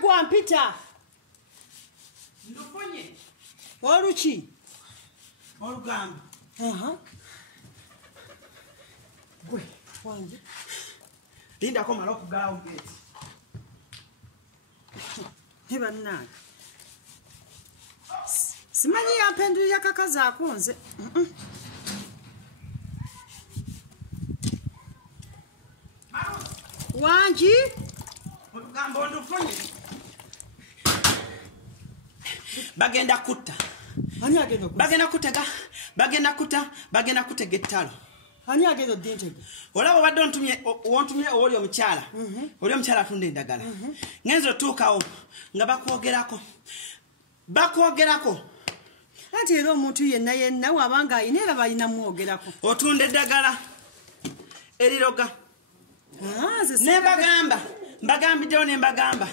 gwa mpita. Ndufunye. Oluki. Olugamba. Gwe wange. Linda ko malo kugaawo mbeti. Heba nani. Simanyi yapendulu yakakaza akonze. Wanji. Olugamba ndufunye. Bagenda kutta. Ani agenda kutta? Bagenda kutega ettalo. Ani agenda dintege? Olabo badde ontumye oli omukyala. Oli omukyala atunda endagala. Ngenzo tuukawo nga bakwogerako. Ati era omuntu yenna wabanga ayina era balina mwogerako. Otunda eddagala eriroga. Mbagambiddewo ne mbagamba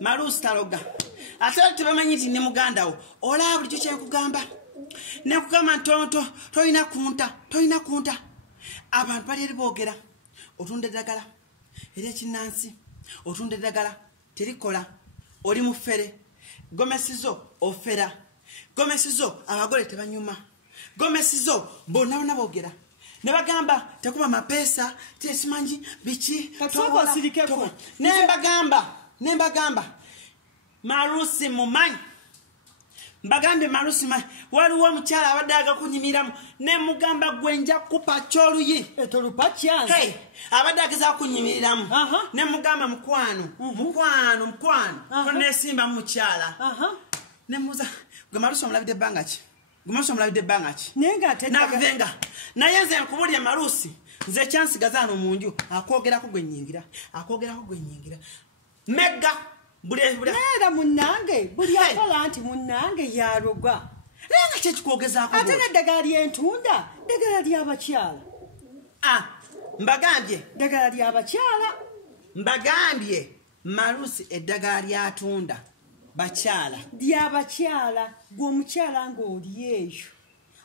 Malusi taloga. Ate tebamanyi nti ne muganda wo olaba bulijjo kyenkugamba. Ne kugamba ntonto tolina kunta. Abantu bali eri boogera. Otunda eddagala ery'ekinnansi. Otunda eddagala terikola. Oli mufere. Gomesizo ofera. Gomesizo abagole tebanyuma. Gomesizo bonna boogera. Ne bagamba tekuba mapeesa tesimanyi biki toba sirikeko. Ne mbagamba Malusi mumanyi. Mbagambye Malusi manyi waliwo omukyala abadde agakunyimiramu ne mugamba gwenja kupa kyoluyi. Etolupa kyanze. Hey, abadde ageza kunyimiriramu. Ne mugamba mukwano. Konesimba mukyala. Ne muza gwe Malusi omulabidde ebbanga ki? Nenga ate navenga. Naye nze nkubulya Malusi nze kyansigaza ano mu nju akwogerako gwe nnyingira. Mega Nera munange buli akola nti munange yaroga. Lenga kye kikwogezaako. Ate n'eddagala ly'entunda ddagala ly'abakyala. Mbagambye ddagala ly'abakyala. Mbagambye Malusi eddagala ly'atunda bakyala. Ly'abakyala gw'omukyala ng'oli eyo.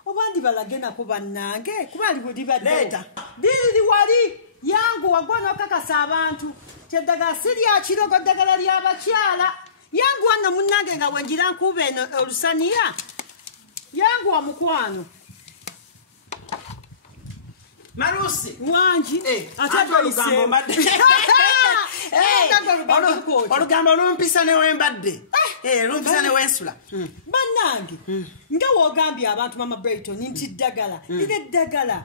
Obandi balage nako bannange kuba libadde. Leeta. Diri wali yangu wagwana okakasa abantu. Kyeddagala si lya kirogo ddagala ly'abakyala. Yangu wanno munnange nga wengira nkuba eno olusaniya. Yangu wa mukwano. Malusi. Wanji. Ate olugambo mbadde. Olugambo olumpisa ne wembadde. Lumpisa ne wensula. Bannange. Nga woogambye abantu Mama Brayton nti ddagala. Lino eddagala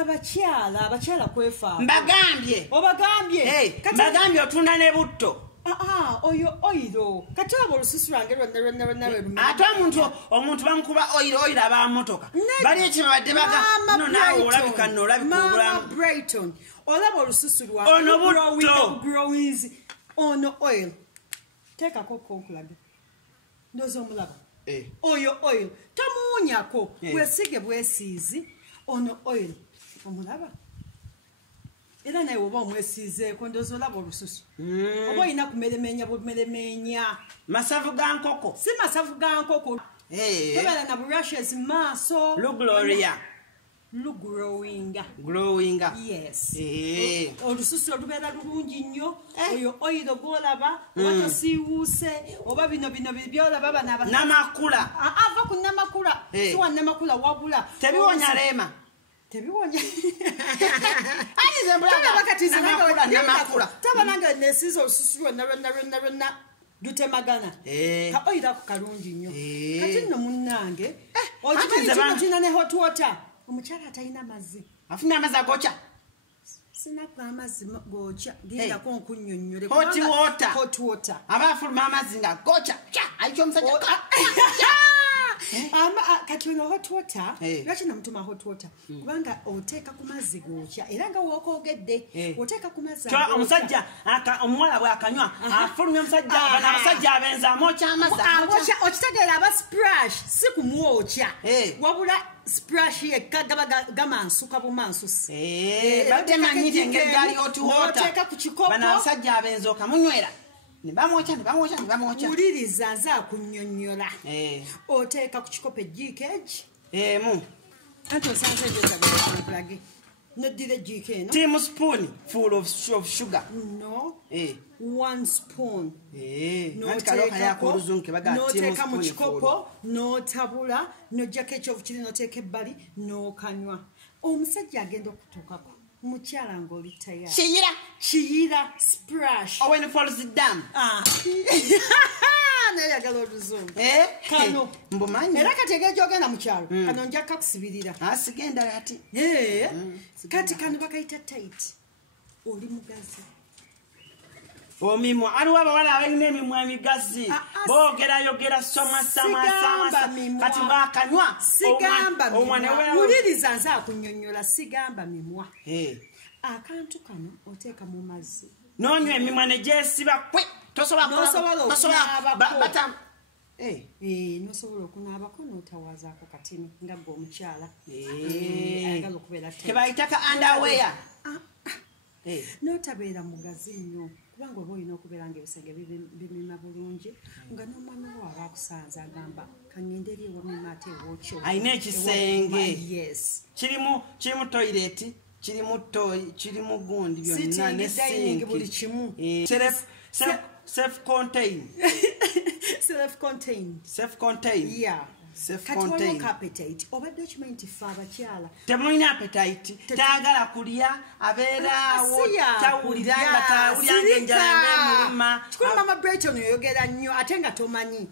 abakyala kwefa. Mbagambye. Obagambye. Mbagambye otunda ne butto. Oyo oiro. Kati abo olususu lwange lwonna. Ate omuntu bamukuba oiro aba motoka. Bali ekyo badde baga. Naawe olabika Mama Brayton. Olaba olususu lwange. Ono butto. Growings. Ono oil. Teekako konkulage. Ndozo omulaba. Oyo oil. Tamuunyako. Bwesige bwesiizi. Ono oil. Omulaba. Era naye oba omwesiizeeko ndowooza olaba olususu. Oba olina kumeremenya. Masavu ga nkoko. Si masavu ga nkoko. Tobeera na brushes maaso. Glowinga. Yes. Olususu olubeera lulungi nnyo. Oyo oyiro gwolaba. Oba tosiiwuuse. Oba bino byolaba bana namakula. Ava ku namakula. Si wa namakula wabula. Tebiwonya leema. Tebiwonya. Ani zembulaga bakati namakula. Tabananga nesizo olususu lwonna lutemagana. Ka oyira ku kalungi nnyo. Kati nno munnange. Okimanyi kino ne hot water. Omukyala atalina mazzi. Afuna amazzi agokya. Sinako amazzi gokya. Genda ko nkunnyonnyole. Hot water. Aba afuluma amazzi nga gokya. Ayitwa omusajja. Kati ono hot water. Lwaki namutuma hot water? Kubanga oteeka ku mazzi gokya. Era nga wookogedde. Oteeka ku mazzi agokya. Omusajja omuwala bw'akanywa afulumya abasajja abenza amokya amazzi. Okitegeera aba splash si kumwokya. Wabula splash yekka gaba gamansuka bumansusi. Badde manyite engeri gali hot water. Oteeka ku kikopo. Bano abasajja abenza okamunywera. Nibamwocha. Wuliriza nze akunnyonnyola. Oteeka ku kikopo ejjiikeegi. Emu. Anti osanze ebyetagala kulage. noddira ejjiiko eno teaspoon full of sugar. no Eh. 1 spoon noteeka mu kikopo n'otabula n'ojjako ekyovu kiri n'oteeka ebbali n'okanywa. Omusajja agenda okutuukako mukyala ng'oli tayari kiyira splash when falls down. nayagala oluzungu kano mbumanyi era kati egeri gyogenda mu kyalo kano nja kakusibirira sigenda kati kati kano bakayita tight. Oli mugazi omimwa aliwo abawala abalina emimwa emigazi boogerayogera somasamasa kati bakanywa sigamba wuliriza nze akunnyonnyola sigamba mimwa. Akantu kano oteeka mu mazzi n'onywa emimwa ne gyesiba kwe nosobola okunaabako n'otawazaako katini nga gwe omukyala ayagala okubeera tebayitaka underwear n'otabeera mugazi nnyo kubanga oba olina okubeera ngaebisenge bimima bulungi nga n'omwana wo aba akusanze agamba kaŋŋende eri ewamima ate ewokyo alina ekisenge kirimu toyireti kirimu toyi kirimu gundi byonna ne sinki buli kimu self-contained yeah kati waliwo appetite obadde okimanyi nti ffe abakyala temulina appetite tayagala kulya abeeraawo tawulira nga tawulya ng'enjala ng'emuluma kikulu mama Brighton oyogera nnyo ate nga tomanyi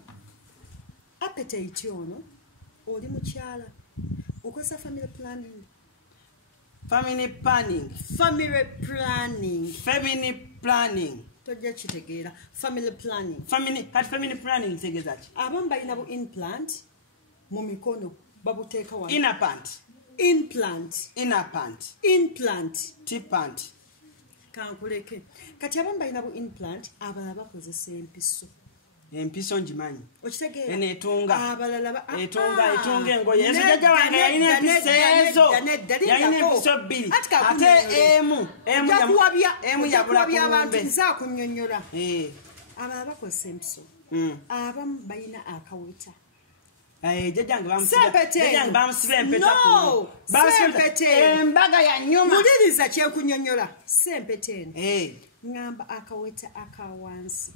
appetite ono oli mukyala okozesa family planning tojja kitegeera family planning tegeza ki abamu balina bu implant mu mikono babuteeka wano implant tipant kankuleke kati abamu balina bu implant abalala bakozesa empiso ngimanyi okitegeera eneetunga engoye ezo jjajja wange yalina empiso ezo yalina empiso bbiri ate emu yabula abantu nze akunnyonnyola abalala bakozesa empiso abamu balina akaweta jjajjange bamusiba empeta embaga ya nnyuma muliriza kyenkunnyonnyola sempeta eno ŋŋamba akaweta akawansi